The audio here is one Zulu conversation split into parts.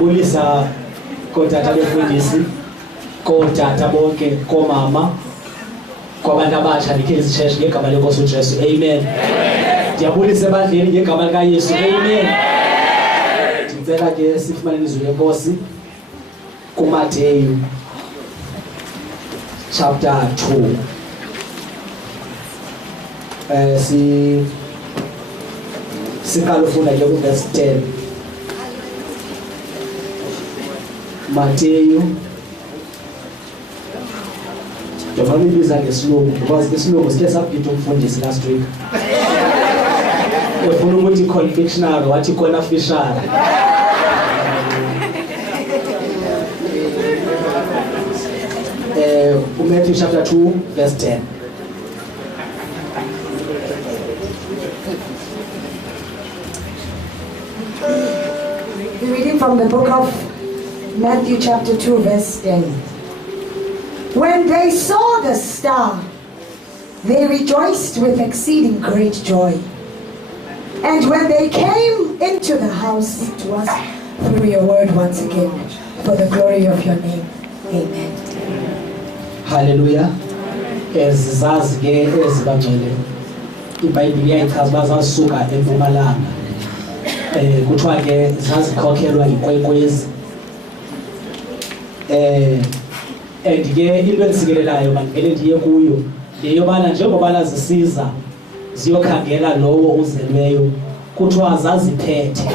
Ndiyabulisa kootata befundisi, kootata bonke, koomama, kwabantu abatsha neKing's Church ngegama lenkosi uJesu. Amen. Ndiyabulisa ebandleni ngegama likaYesu. Amen. Ndicela ke sifumane izwi lenkosi kuMateyu chapter 2. Siqala ufunda ke kuverse 10. Mateyu. Ndifuna ibiza ngesilungu because isilungu sikhe sabhitha umfundisi last week. Ufuna ukuthi convictional wathi khona fisher. Matthew chapter 2 verse 10. We're reading from the book of Matthew chapter 2 verse 10. When they saw the star, they rejoiced with exceeding great joy. And when they came into the house, speak to us through your word once again, for the glory of your name. Amen. Hallelujah. Ezizazi ke ezibangcwele. iBhayibheli iyayichaza bazasuka eMpumalanga. Kuthiwa ke zazikhokhelwa inkwenkwezi. And ke into ensikelelayo mandivele ndiye kuyo ngeyobana njengobana zisiza ziyokhangela lowo uzelweyo kuthiwa zaziphethe.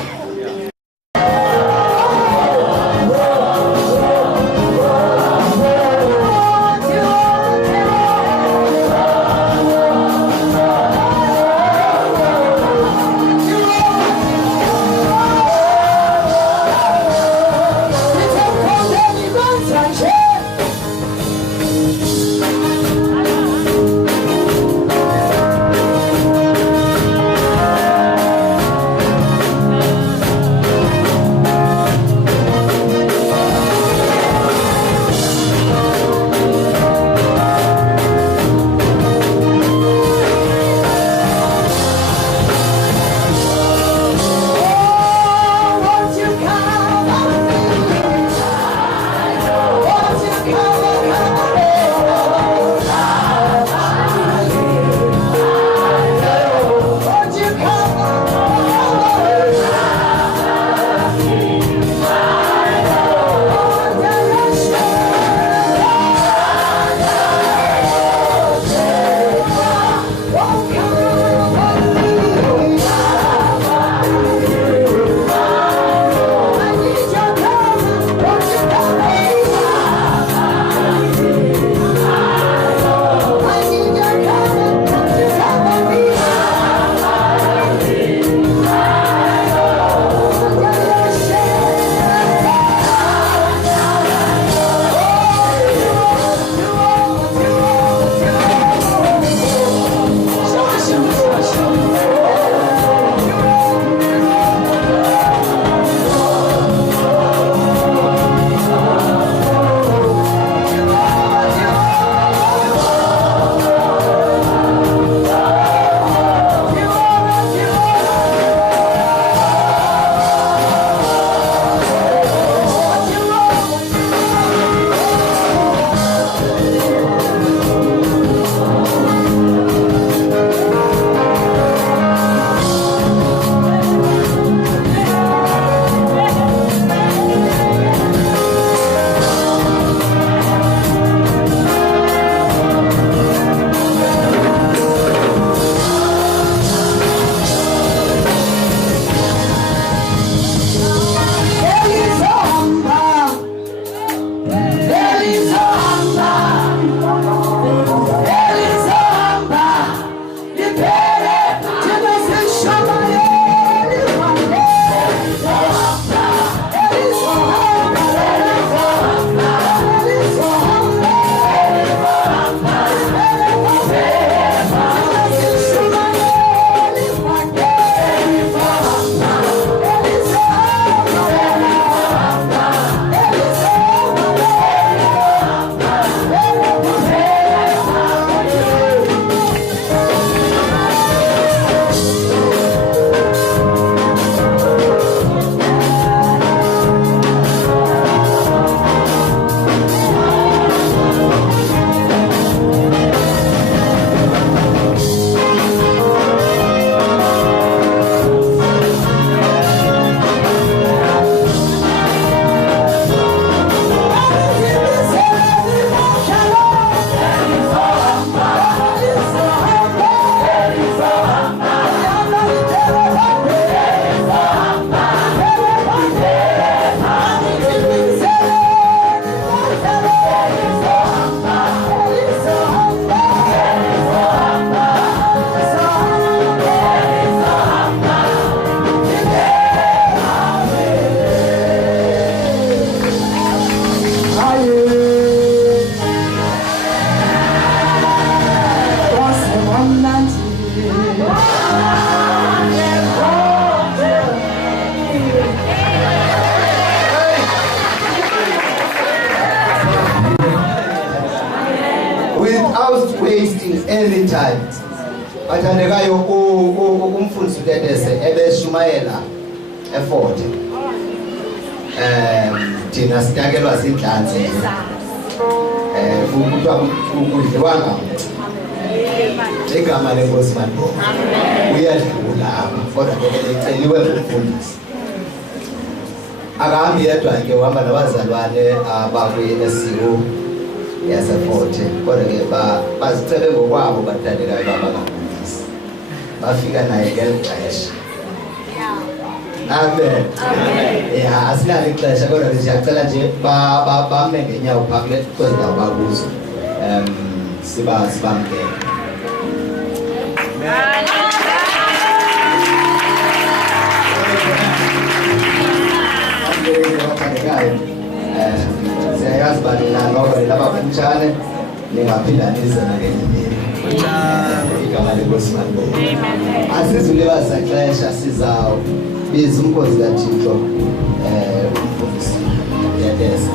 anytime. Bathandekayo umfundisi uTetese ebeshumayela e40. Thina sinyakelwa zindlanzi. Kuthiwa kudliwanga igama lenkosi Mandlovu uyadlula apha kodwa ke eceliwe ngumfundisi. Akahambi yedwa ke uhamba nabazalwane abakwi-SCO yase40 kodwa ke bazicebe ngokwabo bathandekayo babangafundisi bafika naye ngeli xesha. Amen. Yeah, asinalo ixesha kodwa ke siyacela nje bame ngenyawo phakule kwendawo bakuzo. Sibamkele. Siyayazi balina ngoba laba kumtshane ningaphinda nize ngenye igama lenkosi Mandlovu. Asizuleba saxesha sizawubiza umkhosi kaThixo umfundisi Tetese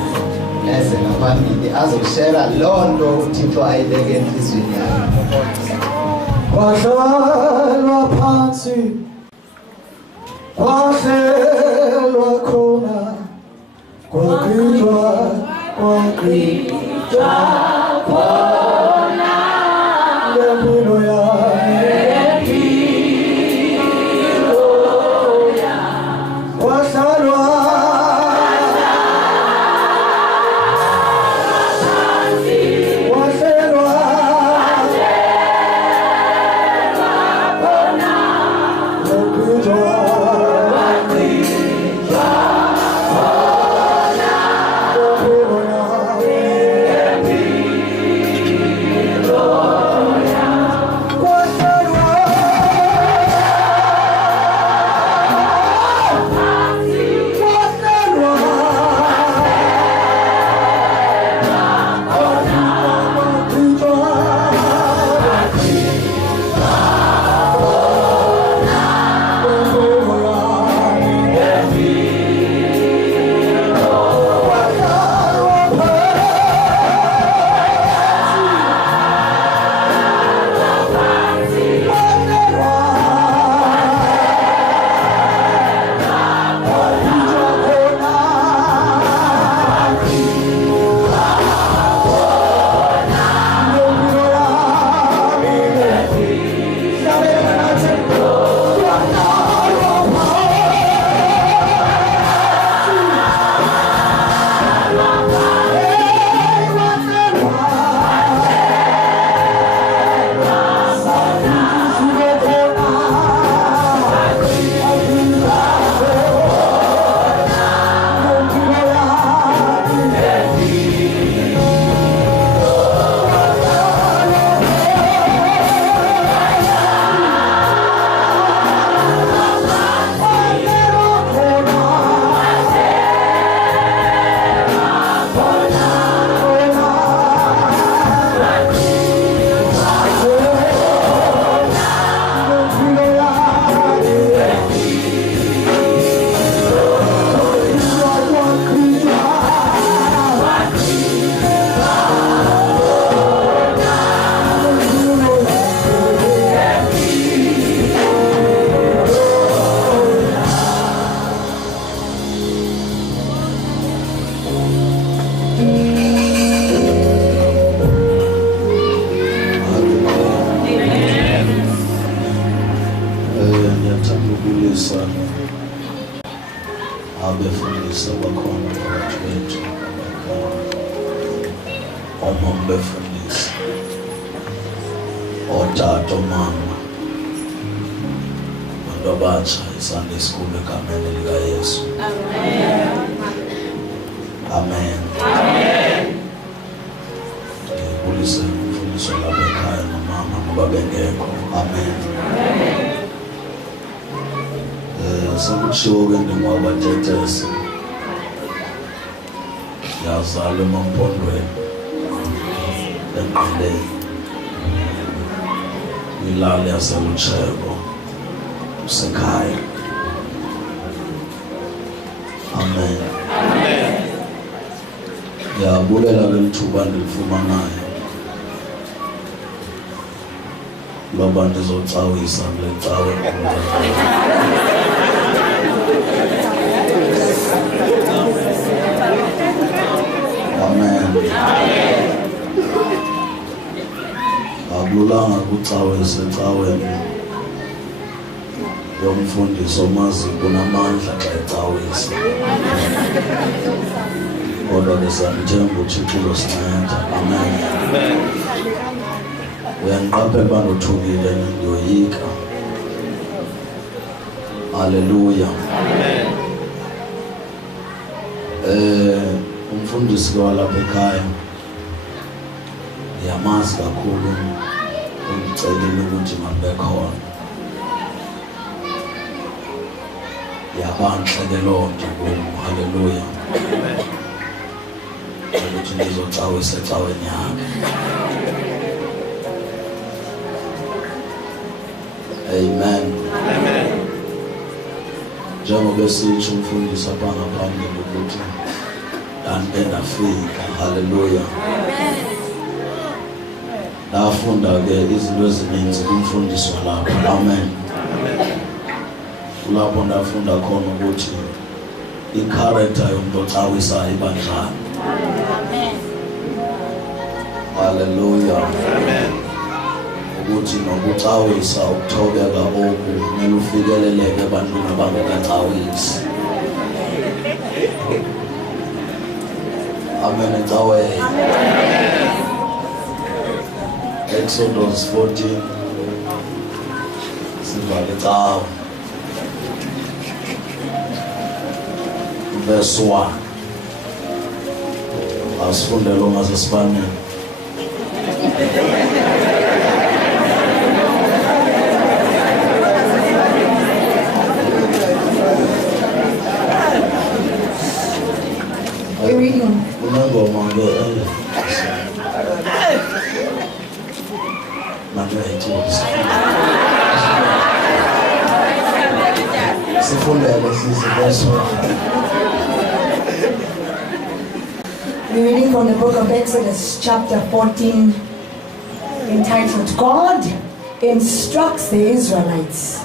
eze ngaphambili azoshera loo nto uThixo ayibeke enhliziyweni yakhe. Kwahlalwa phansi kwahlelwa khona kwagqitshwa khona lempilo yami kwahlalwa abefundisi abakhona phakathi kwethu omama befundisi otata omama abantu abatsha eSunday School egameni likaYesu. Amen. Amen. Amen. Ndibulise umfundiso lapha ekhaya nomama ngoba bengekho. Amen. Amen. Sekutshiwo ke ndingwabaTetese yazalwa emampondweni eNgqeleni kwilali yaseLutsheko usekhaya. Amen. Amen. Ndiyabulela leli thuba ndilifumanayo ngoba ndizocawisa kule cawe. Amen. Akulanga kucawise caweni yomfundisi omazi kunamandla xa ecawisa. Kodwa ke siyamthemba uThixo uzosinceda. Amen. Uyangiqaphela banothukile ngiyoyika. Haleluya. Umfundisi walapha ekhaya ngiyamazi kakhulu, ungicelile ukuthi mabe khona. Yabanhle loo nto kulo. Haleluya. Ukuthi ngizocawisa ecaweni yami. Amen. Njengoba esitsho umfundisi apha ngaphambili ukuthi ndafika. Haleluya. Ndafunda ke izinto ezininzi kumfundisi walapha. Amen. Kulapho ndafunda khona ukuthi i-character yomuntu ocawisayo iba njani. Haleluya. Ukuthi nokucawisa ukuthobeka oku kumele ufikeleleke ebantwini abangekacawisi. Amen. Ecawe. Exodus 14 sivale cawe verse 1. Asifunde lo ngasesifanele. We're reading. Unangoma ke We're reading from the book of Exodus chapter 14, entitled God Instructs the Israelites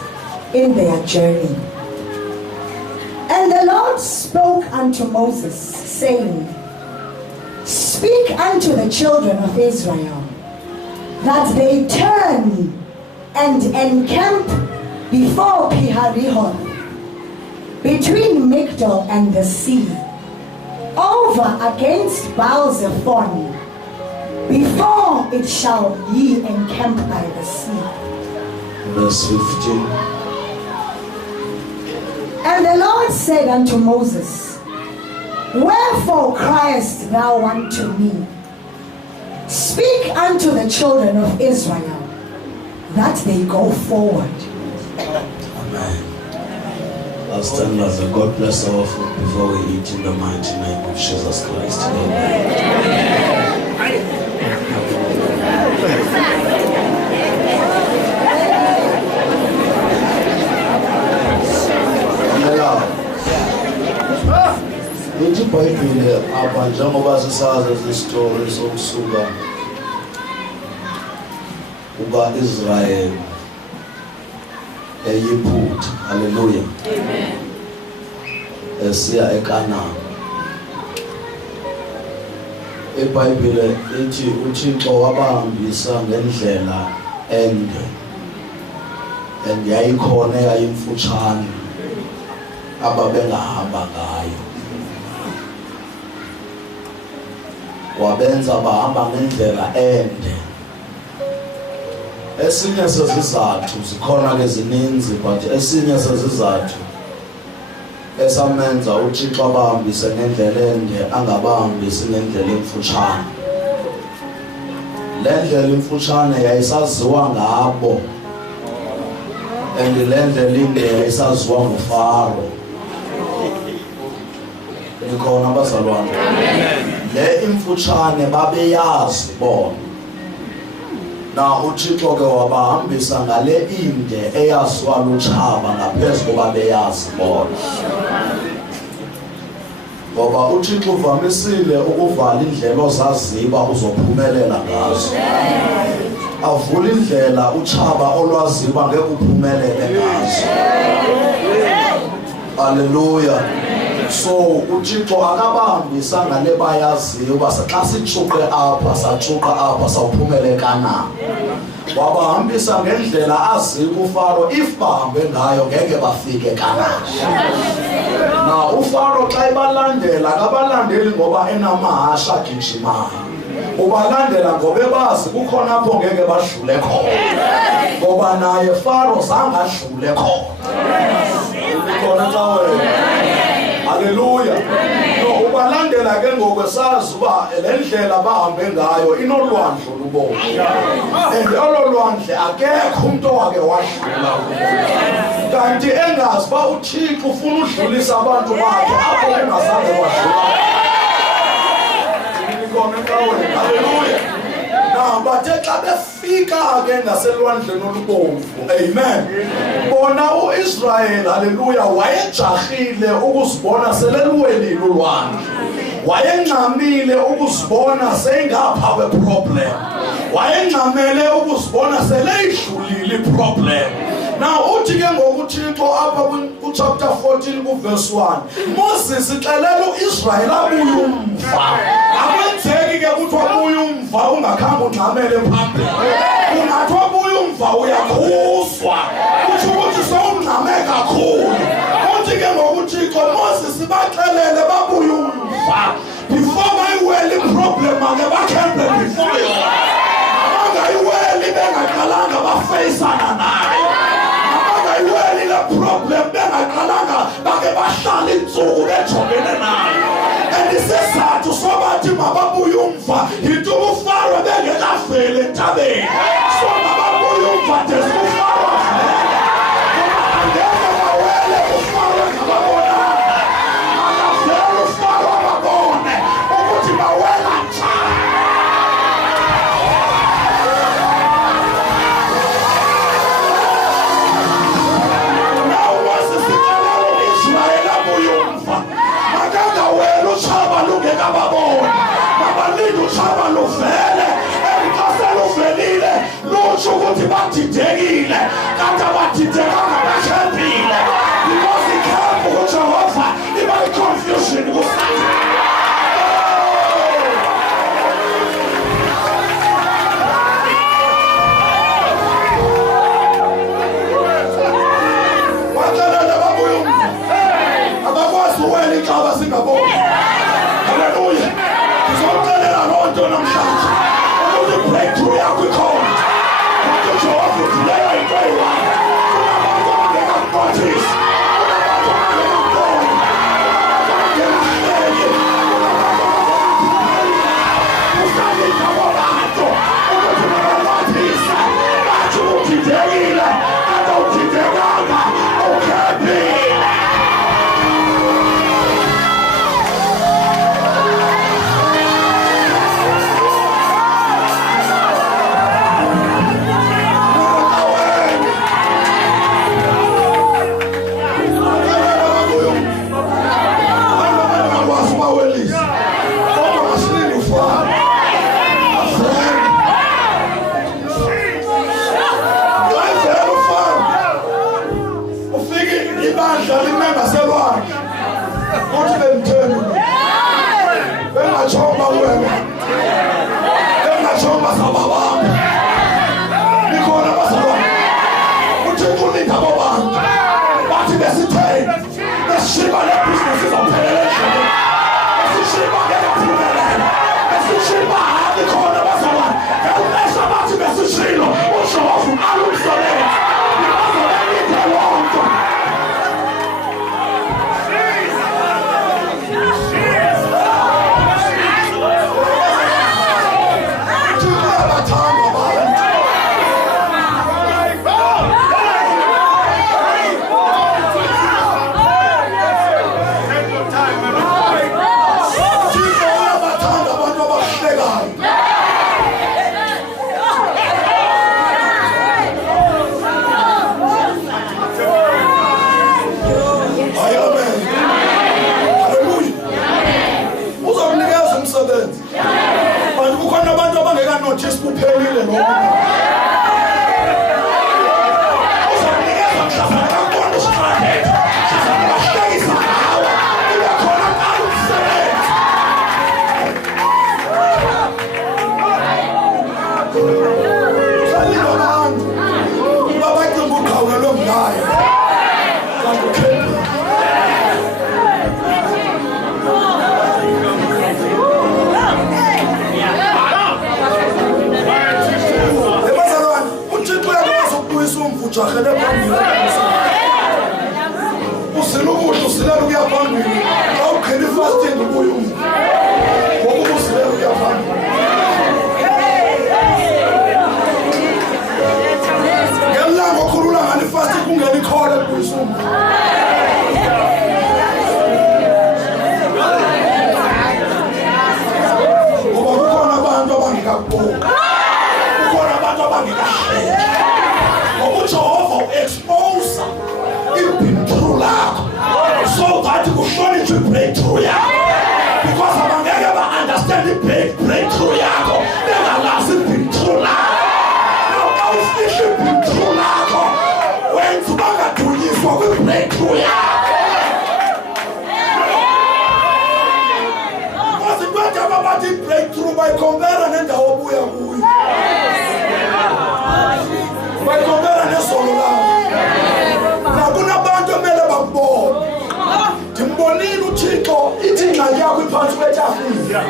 in Their Journey. And the Lord spoke unto Moses, saying, Speak unto the children of Israel, that they turn and encamp before Pi-hahiroth, between Migdol and the sea, over against Baal-zephon, before it shall ye encamp by the sea. Verse 15. And the Lord said unto Moses, Wherefore criest thou unto me? Speak unto the children of Israel, that they go forward. Amen. Let's stand as a God bless our food before we eat in the mighty name of Jesus Christ. Amen. Ithi iBhayibhile apha njengoba sisazi isistory sokusuka kuka-Israyeli eyiphutha. Haleluya. Amen. Esiya eKanani. iBhayibhile ithi uThixo wabahambisa ngendlela ende, and yayikhona eyayimfutshane ababengahamba ngayo. Wabenza bahamba ngendlela ende. Esinye sezizathu zikhona ke zininzi, but esinye sezizathu esamenza uThixo abahambise ngendlela ende angabahambisi ngendlela emfutshane. Le ndlela emfutshane yayisaziwa ngabo, and le ndlela inde yayisaziwa nguFaro. Nikhona abazalwane? Amen. Le imfutshane babeyazi bona. Na uThixo ke wabahambisa ngale inde eyaziwa lutshaba ngaphezu koba beyazi bona. Ngoba uThixo uvamisile ukuvala indlela ozaziba uzophumelela ngazo. avula indlela utshaba olwaziyo uba ngeke uphumelele ngazo. Haleluya. So uThixo akabahambisa ngale bayaziyo uba xa sitshuqe apha satshuqa apha sawuphumeleka na. Wabahambisa ngendlela aziyo uFaro if bahambe ngayo ngeke bafike kaNashi. Na uFaro xa ebalandela akabalandeli ngoba enamahasha agijimayo. Ubalandela ngoba bazi kukhona apho ngeke badlule khona. Ngoba naye Faro zange adlule khona. Haleluya. No ubalandela ke ngokwesazi uba le ndlela bahambe ngayo inolwandle olubovu. Ololwandle akekho umuntu owake wadlula. Kanti engazi ba uThixo ufuna udlulisa abantu bakhe apho engazange wadlula. Haleluya. Now bathe xa befika ke ngaselwandleni olubovu. Amen. Bona uIsrael haleluya wayejahile ukuzibona selelwelile ulwandle. Wayengxamile ukuzibona sengapha kweproblem. Wayengxamele ukuzibona seleyidlulile iproblem. Now uthi ke ngokuThixo apha ku chapter 14 ku verse 1 Moses ixelela uIsrael abuye umva. Akwenzeki ke ukuthi wabuye umva ungakhange ungxamele phambili. Ungathi wabuye umva uyakhuzwa. Uthi ukuthi sowungxame kakhulu. Uthi ke ngokuThixo Moses baxelele babuye umva. Before my well problem ake bakhembe before you. Abangayiweli bengaqalanga bafeyisana naye. Abangayibeli la problem bengaqalanga bake bahlala insuku bejongene nayo. Isizathu sobathi mababuye umva yinto uFaro bengekafeli entabeni. So mababuye umva desufaro avele. Angeke bawele uFaro engababonanga. Akavele uFaro ababone ukuthi bawela njani. Uchaba lungekababona mabalinde uchaba luvele elikase luvelile lusho ukuthi badidekile kanti abadidekanga bakhembile because ikhembu kuJehova iba i-confusion kuSathane. Wakalala babuye abakwazi uwela inhlaba singaboni. Hallelujah. Ngizomxelela loo nto namhlanje ukuthi breakthrough yakho ikhona. Kanti uJehova uthuleka into eyi-one. Kunabantu abangekakunothisi. Kunabantu abangekakuboni. Kunabantu abangekahleli. Kunabantu abangekakuphumeleli. Usalinde abo bantu ukuthi babanothise. Bathi udidekile kanti awudidekanga ukhembile. So that you show it to break through. Because I'm never understand the breakthrough. Never last it been through. Now I was thinking been through. When Subaga do this for the breakthrough. Because it don't have about the breakthrough by comparing and the Obuya. By comparing the Solola. Now kuna bantu mele babo. Timbonini uThixo ithinga yakho iphansi kwetafula.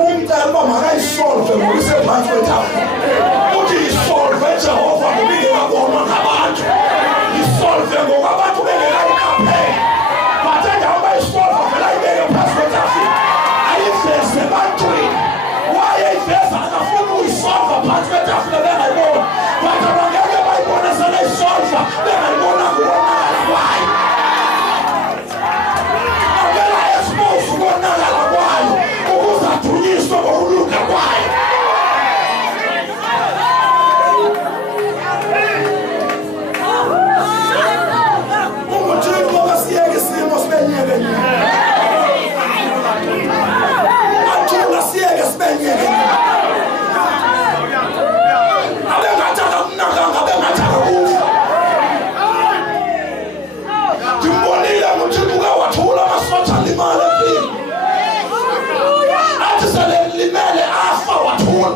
Umntana makayisolve ngokusephansi kwetafula. Uthi isolve Jehova ngibike kabona ngabantu. Isolve ngokubantu bengekayikaphela. Bathanda abayisolve phela ibeke phansi kwetafula. Ayiveze ebantwini. Wayeyiveza akafuna uyisolve phansi kwetafula bengayibona. Bathi abangeke bayibone seleyisolve bengayibona kuwonakala kwayo. Kuwonakala kwayo ukuze athunyiswe ngokuluka kwayo. Umuthixo kasiyeke isimo sibenyeke. Athula siyeke sibenyeke. Abengathaka kunakanga abengathaka kufa. Timbonile umuthixo kawathula amasotsha limale empini. Athi selimele afa wathula.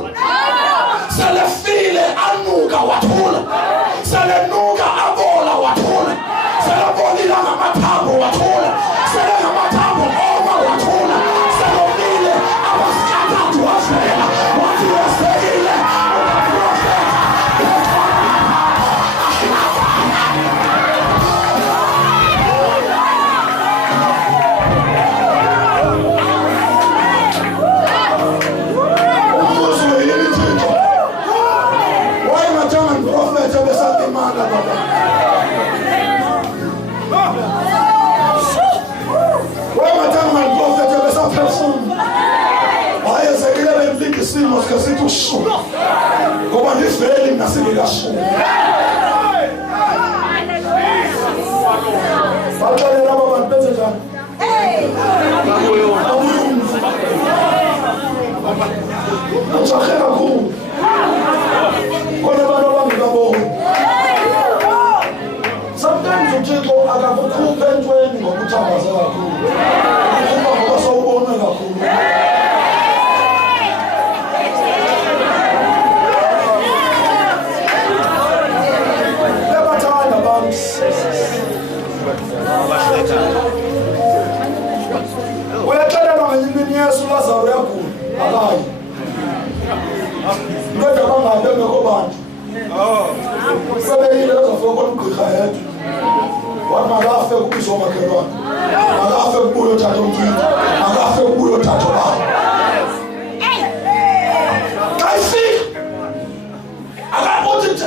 Selefile anuka wathula. Selenuka abola wathula. Selebonile ngamathambo wathula. Selengamathambo oma wathula. Selomile abasikathathu wafela. Wathi wesekile ukaprofeta. Isimo sikasithi ushuka ngoba ndiveli nasikashuka. Bathele laba bantu benze njani? Ujahe kakhulu. Khona abantu abangekaboni. Sometimes uThixo akakukhupha entweni ngokuthandaza kakhulu. Ukhupha ngoba sawubona kakhulu. Uyaxelelwa ngenyimini Yesu Lazaro yagula akayi. Ndodwa bangabe bengekho bantu. Sebeyile bezofika ugqirha yedwa. Wathi makafe kubizwa umakhelwane. Makafe kubuye uthathe umcimbi. Makafe kubuye uthathe baba. Kayifika.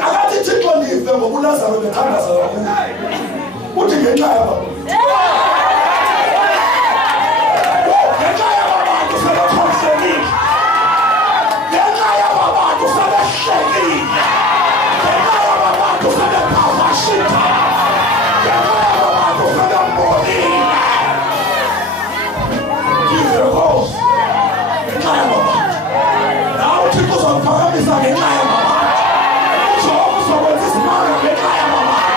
Akathi Thixo ndive ngoba uLazaro bethandaza kakhulu. Uthi ngenxa yaba. Ngenxa yaba bantu sebekhonsekile. Ngenxa yaba bantu sebehlekile. Ngenxa yaba bantu sebephawashita. Ngenxa yaba bantu sebembonile. Give a cause. Ngenxa yaba bantu. Nawe Thixo uzakuphakamisa ngenxa yaba bantu. Ngenxa yaba bantu.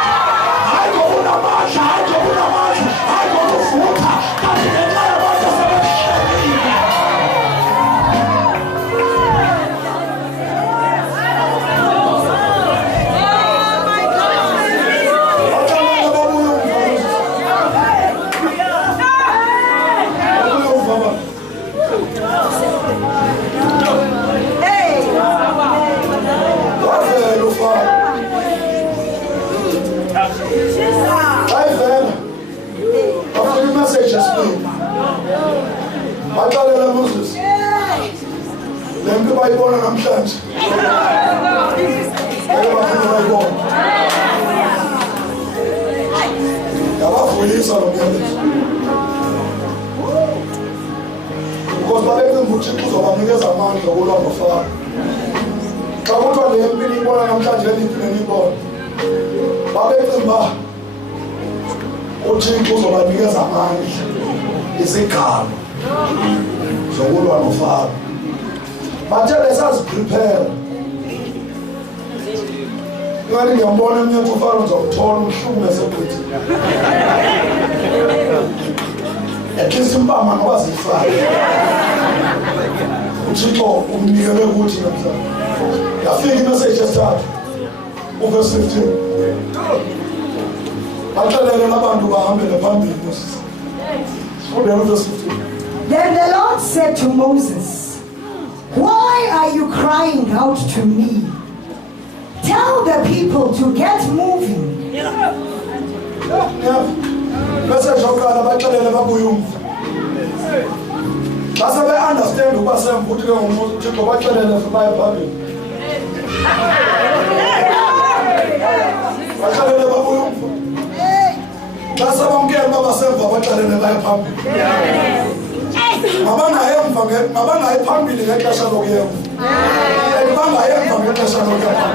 uyayizwa lo myalezo because babeke uThixo uzobanikeza amandla okulwa noFaro. Xa kuthiwa le mpi niyibona namhlanje liphi neniyibona babeke mba uThixo uzobanikeza amandla isigaba zokulwa noFaro. Bathe besaziprepare ngani ngiyambona eminye uFaro uzawuthola umhlume sebhuti at least impama ngoba zifaka uThixo umnikele ukuthi namhlanje yafika imessage esithathu uverse 15 baxelele abantu bahambele phambili Moses verse 15. Then the Lord said to Moses, why are you crying out to me? Tell the people to get moving. Message yokuqala baxelele babuye umva. Base be understand ukuba semvuthi ke ngomuntu uThixo baxelele baye phambili. Baxelele babuye umva. Base bamkela baba semva baxelele baye phambili. Mabanga phambili ngexesha lokuyema. Bangayemva ngexesha lokuyema.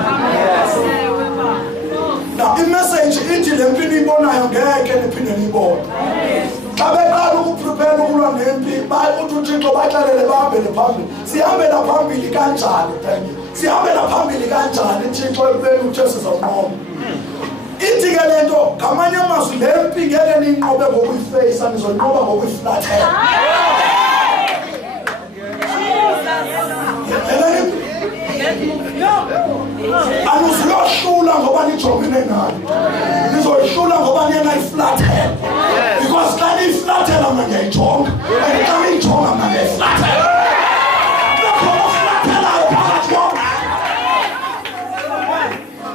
Now, i-message ithi le mpi niyibonayo ngeke niphinde niyibone. Xa beqala ukuprepare ukulwa nempi, uthi uThixo baxelele bahambele phambili. Sihambela phambili kanjani? Sihambela phambili kanjani uThixo ekubeni uthe sizawunqoba? Ithi ke le nto ngamanye amazwi le mpi ngeke niyinqobe ngokuyifeyisa, nizoyinqoba ngokuyiflathela. Anuziyohlula ngoba nijongene nayo, nizoyihlula ngoba niye nayiflathela. Because xa niyiflathela mna ndiyayijonga, and xa niyijonga mna ndiyayiflathela. Lapho baflathelayo phakathi kwam.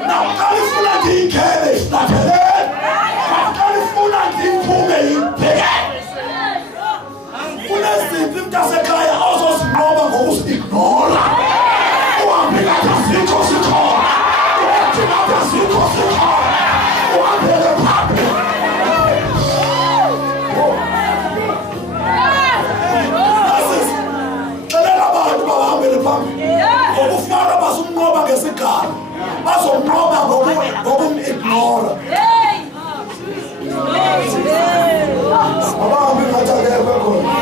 Now xa nifuna ndiyingene iflatheleni, xa nifuna ndiyiphume yiphekele. Kuneziphi mntasekhaya ozozinqoba ngokuzi-ignora. Ngokufana bazumnqoba ngesigaba, bazomnqoba ngokum-ignora. Abahambi ngathakekwe khona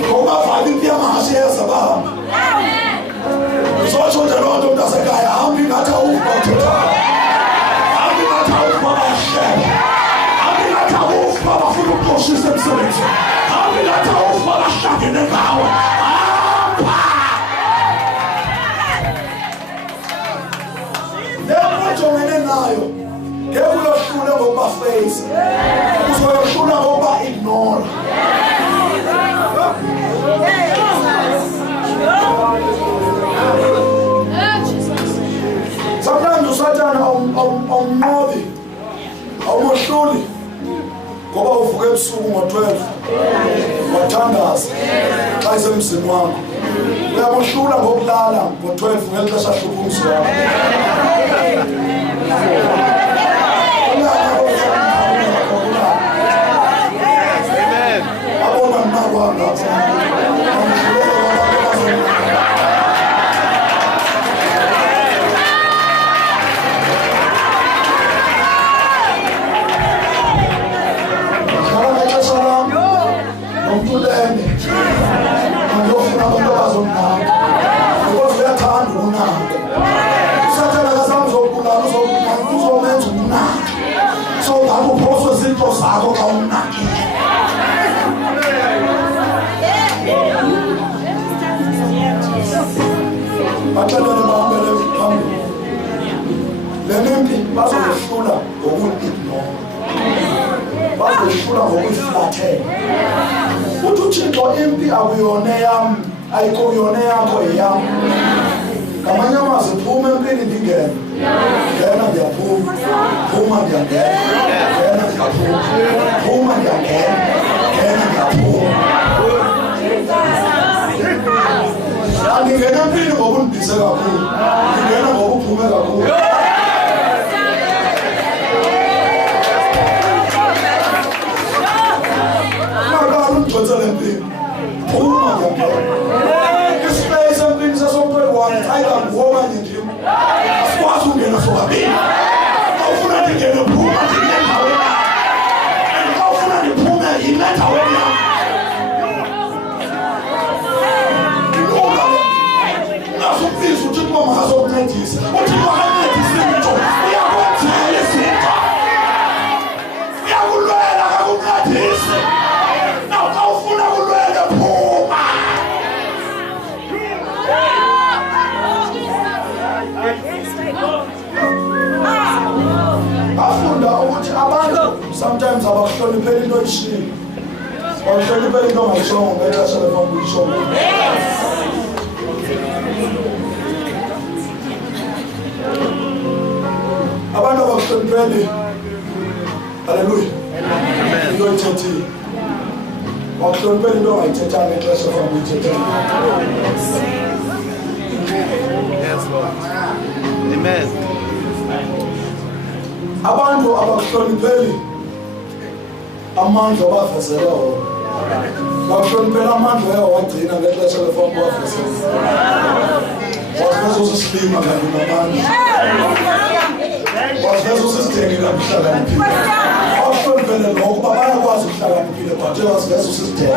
ngokuvali impi yamahashiyeza bahamba. Sotsho nje loo nto mntasekhaya, hambi ngathi awuva uthethayo, hambi ngathi awuva bayahleba, hambi ngathi awuva bafuna ukuqoshisa emsebenzini, hambi ngathi awuva bahlangene ngawe. Ojongene nayo ngeke uyohlule ngokubafeyisa, uzoyohlula ngokuba-ignora. Sometimes usathana awumnqobi, awumohluli ngoba uvuke ebusuku ngo-12 wathandaza xa isemzini wakho. Uyamohlula ngokulala ngo-12 ngeli xesha hlupha umzi wakho. Abona mna kwanga zakho xa umnakile. Baxelele bahambele phambili. Le mpi bazoyihlula ngokuyi-ignore, bazoyihlula ngokuyiflathela. Uthi uThixo impi akuyona eyam, ayikuyona yakho eyam. Ngamanye amazwi phuma empini ndingena, ngena ndiyaphuma, phuma ndiyangena, ngena ndiyaphuma, phuma ndiyangena, ngena ndiyaphuma. Andingena empini ngokundibise kakhulu, ndingena ngokuphume kakhulu. Sometimes abakuhloniphela into oyishilo. Awuhloniphela into ongayishongo ngexesha lefana ukuyishongo. Abantu abakuhlonipheli. Hallelujah. Amen. Into oyithethile. Awuhloniphela into ongayithethanga ngexesha lefana ukuyithethanga. Yes, Lord. Amen. Abantu abakuhlonipheli amandla abafezele wona. Bakuhloniphela amandla ayawagcina ngexesha lefana wafezele. Wafeza usisilima kanti namandla. Wafeza usisithenge kanti uhlakaniphile. Bakuhloniphele lokho kuba bayakwazi ukuhlakaniphile but wafeza usisithenge.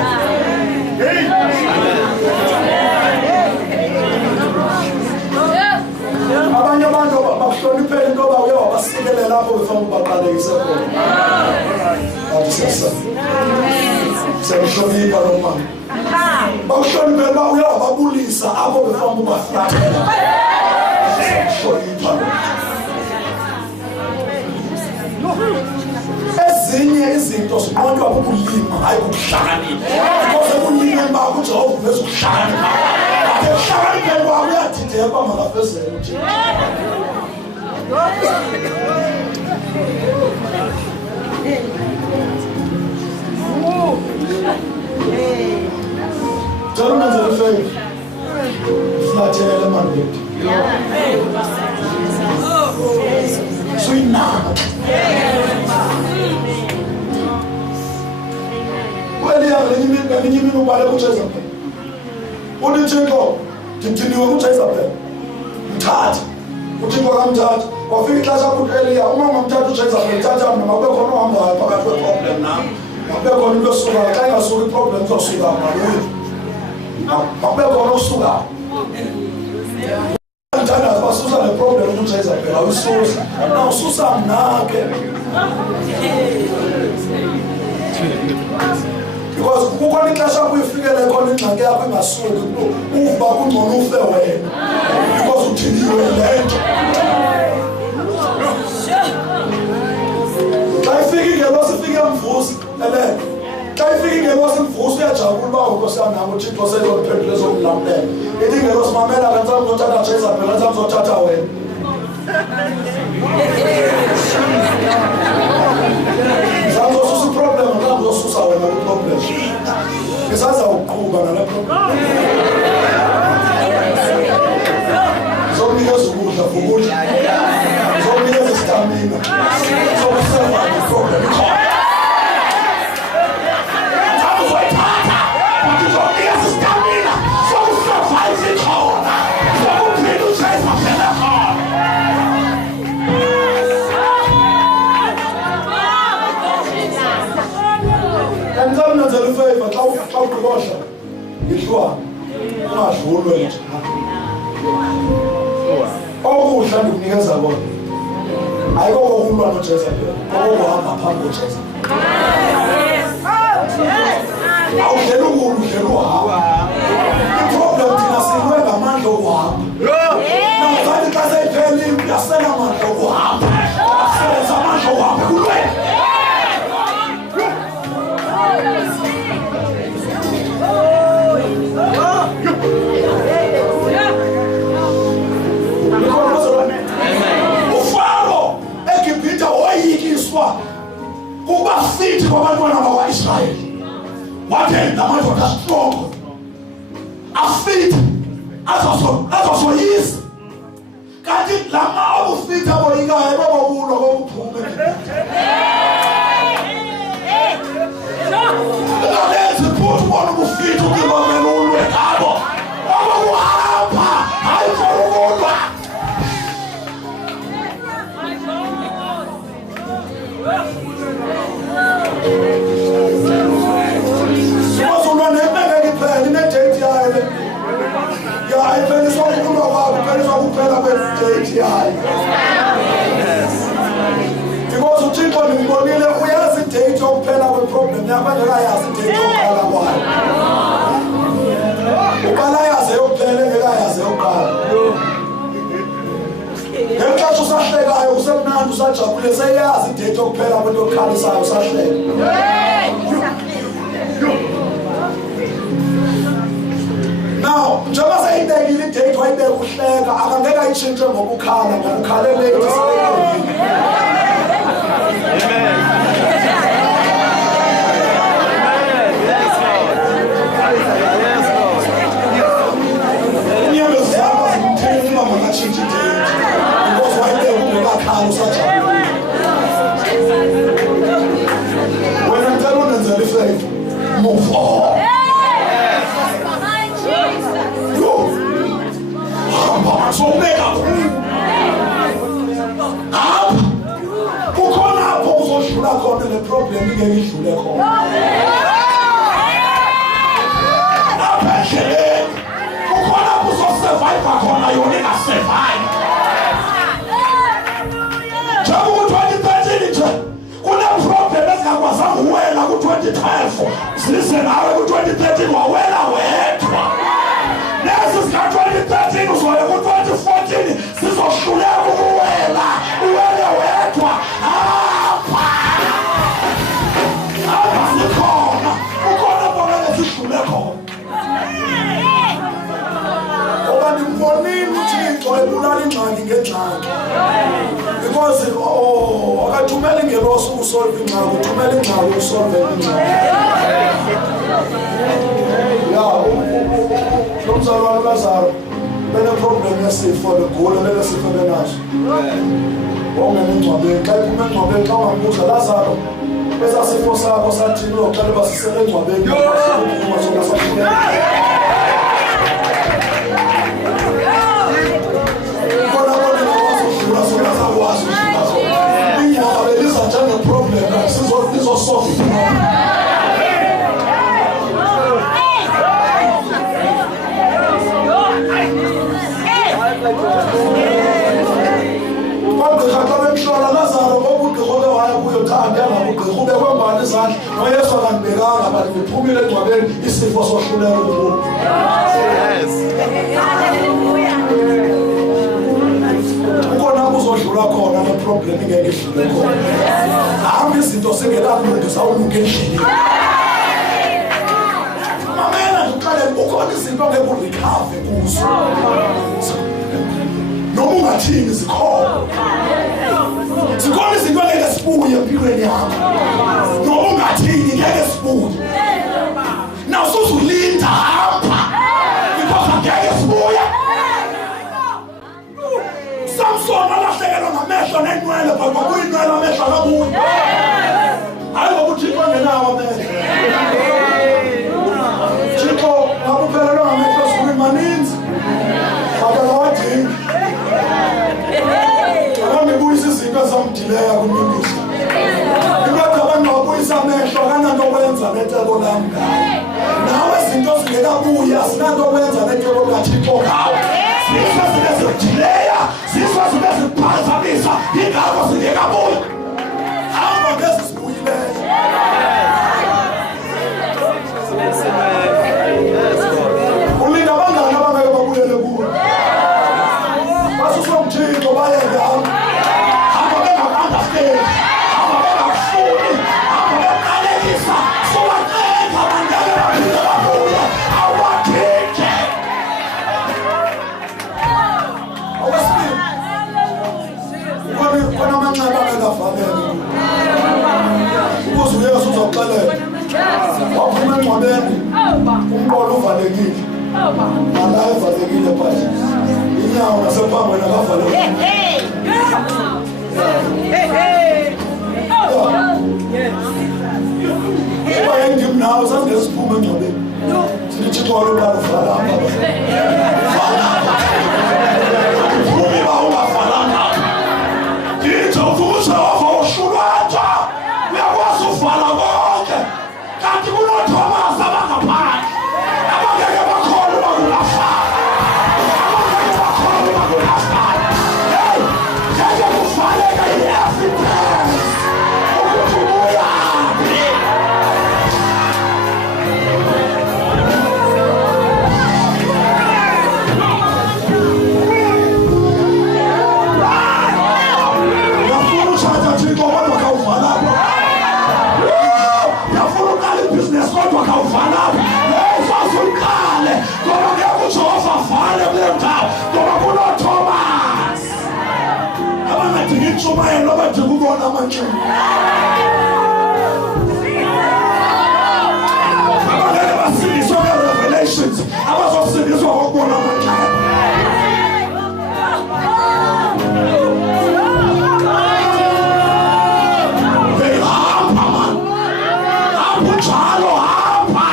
Abanye abantu bakuhloniphela into yoba uye wabasikelela lapho befana ubaqalekise khona. Kanti siyamhlonipha lo mama. Bakuhloniphela uba uye wababulisa apho befana ubaflathela. Siyamhlonipha. Ezinye izinto ziqondwa kukulima hayi kukuhlakanipha. Because ekulimeni bakho uJehova uveza ukuhlakanipha. Ukuhlakanipha kwakho uyadideka uba makafezele uJehova. Tell me the faith. Flathele manje. Sweet now. Well, yeah, you know what I was saying. What did you go? Continue to chase up there. Tart. What you want to tart? Or feel class up with Elia. I'm to chase up and tart. I'm not going to have a problem now. I'm going to sugar. I can't solve the problems of sugar. I'm going to sugar. Susan a problem to chase up. I was so now Susan now. Because who can clash up with figure like calling and get up in my soul? Move back on no fair way. Because you did you in the I figure I wasn't figuring force and then I figured I wasn't forced to travel because I'm not was on the place of London. I think it was my man and I'm not chase up and I'm not chat away. That's also a problem, and I'm also a problem. It's as a cool and a problem. So many years ago, the food, so many years stamina, so many problem. How to wash it? It's sure. Not sure. Oh, I'm going to get a one. I go home to chase it. Oh, I'm a pump to chase it. I'll tell you who you are. The problem is where the man go up. Now, because I tell him, the son of man go up. The son of man go up. Kuba fit kwabantwana bakwaIsrayeli wathenda manje wakastrong afit azosoyisa kanti lama abufit aboyikayo bababulo bokuphume lenze futhi bona ubufit ukubabelulwe ngabo babuhamba hayi forulwa. Because uThixo nimbonile uyazi date yokuphela kweproblem yabanye akayazi date yokuqala kwayo. Ubala yazi yokuphela engekayazi yokuqala. Ngenxa wathi usahlekayo usemnandi usajabule seyazi idate yokuphela kwento yokukhalisayo usahleka. Now, njengoba seyibekile idate wayibeka uhleka akangeke ayitshintshe ngokukhala ngokukhale late. Move on. So make up. Up. Ukona hapo uzoshula kona le problem ngeke ishule khona. Apeshele. Ukona hapo uzosurvive khona yona ingasurvive. Jabu ku-2013 nje kuna problem esingakwazi ukuwela ku-2012. Listen, nawe ku-2013 wawela wedwa. Nesi sika-2013 uzoya ku-2014 sizohluleka ukuwela. Uwele wedwa. Apha sikhona. Ukhona bonke sihlule khona. Ngoba nimbonile uThixo ebulala ingxaki ngengxaki. Because akathumeli ngerosi ukusolve ingxaki, uthumela ingxaki ukusolve ingxaki. Lomzalwane uLazaro bene-problem yesifo legula lele sifo benaso. Wawungena engcwabeni, xa iphuma engcwabeni xa ungambuza Lazaro esaa sifo sakho sathini uyoqala basisele engcwabeni. Isifo sohluleka umuntu. Ukona kuzodlula khona le problem ngeke idlule khona. Hamba izinto sengelalungisa ulunge endlini. Mamela uqale ukhona izinto ngeke urecover kuzo. Noma ungathini zikhona. Zikhona izinto ngeke sibuye empilweni yakho. Noma ungathini ngeke sibuye. Now so linda hapa because angeke sibuya. Samson alahlekelwa ngamehlo nenwele kodwa kuyinwele amehlo akabuya. Hayi ngokuthixo ngenawo amehlo. Thixo akuphelelwa ngamehlo sibuli maninzi. Akawadingi. Akangibuyisa izinto ezamdileya kumindisi. Ibakho abantu babuyisa amehlo akananto okwenza neteko lami ngayo. Nawe izinto zingekabuya sinanto okwenza neteko kaThixo ngawo. Siswa sinezidileya, siswa sineziphazamisa, ingakho zingekabuya. Hamba ngezi sibuyileyo. Ulinda abangani abangeke babuyele kuwe. Basuswa uThixo bayeke hamba. Hamba bengaku-understand. Hamba bengakufuni. Hamba bekuqalekisa. Sobaqeda abangeke baphinde babuye. Awubathinte. Okwesibili. Khona amanceba angekafanele. Ukuze uyesu uzokuxelela. Waphuma engcwabeni. Umqolo uvalekile. Nala evalekile phakathi. Inyawo nasephambili akavalekile. Uba yengimnawo sasingesiphuma engcwabeni. SiliThixo walubala uvala apha. Vala apha. Uphumi ba ungavalanga apha. Ndithi uvuze wavushulwatha. Uyakwazi uvala konke. Kanti kunoThomas abangaphandle. Abangeke bakholwe bakulafana. Abangeke bakholwe bakulafana. Hey! Ngeke kuvaleka i-evidence. ukubona amantshini. Abangeke basindiswa nge-revelations, abazosindiswa ngokubona amantshini. Behamba man, hamba njalo, hamba.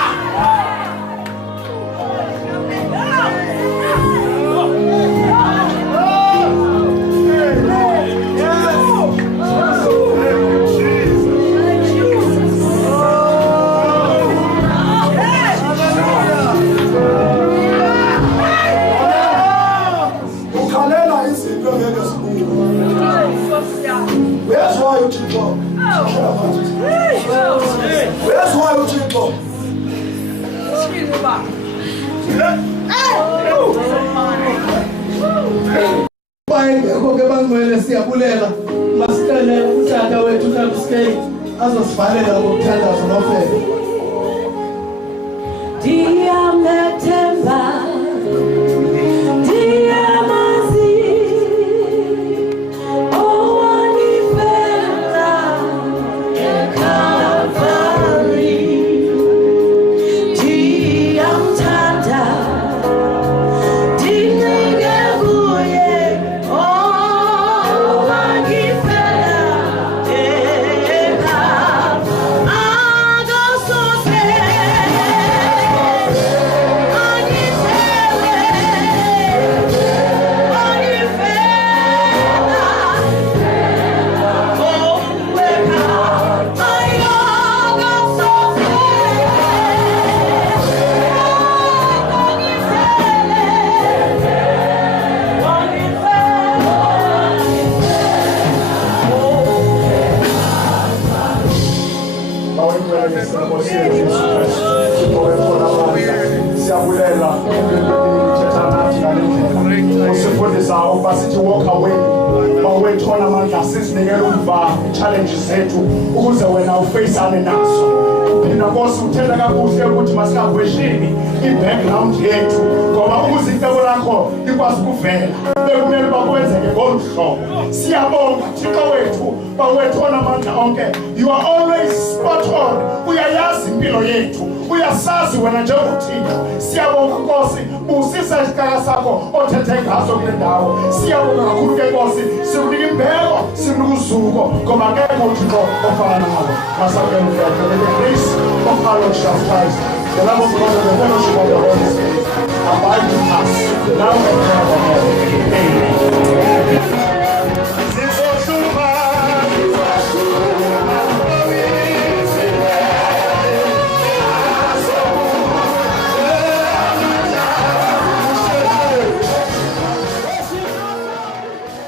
Where's why you keep on? Where's why you keep on? Bayingekho ke bangcwele siyabulela masicele utata wethu uNabuskei azosivalela ngokuthandaza nofele. Ndiyamethemba ndiyamazi owandifela eKalvari ndiyamthanda ndinike kuye owandifela eKalvari akasose siyabulela uthetha nathi ngale ndlela usifundisa ukuba sithi walk away mawethola amandla sizinikele umva challenges zethu ukuze wena ufacane nazo. Phina Nkosi uthetha kakuhle ukuthi masingagweshini i-background yethu ngoba ukuze icebo lakho likwazi ukuvela bekumele bakwenzeke ngolu hlobo. Siyabonga Thixo wethu bawethola amandla onke, you are always spot on, uyayazi impilo yethu, uyasazi wena njengoThixo. Siyabonga Nkosi, busisa isikaya sakho othethe ngaso kule ndawo. Siyabonga kakhulu ke Nkosi, sikunika imbeko, sikunika uzuko ngoba akekho uThixo ofana nawe. Masakeni the grace of our Lord Jesus Christ, the love of God and the fellowship of the Holy Spirit abide with us now and forevermore. Amen.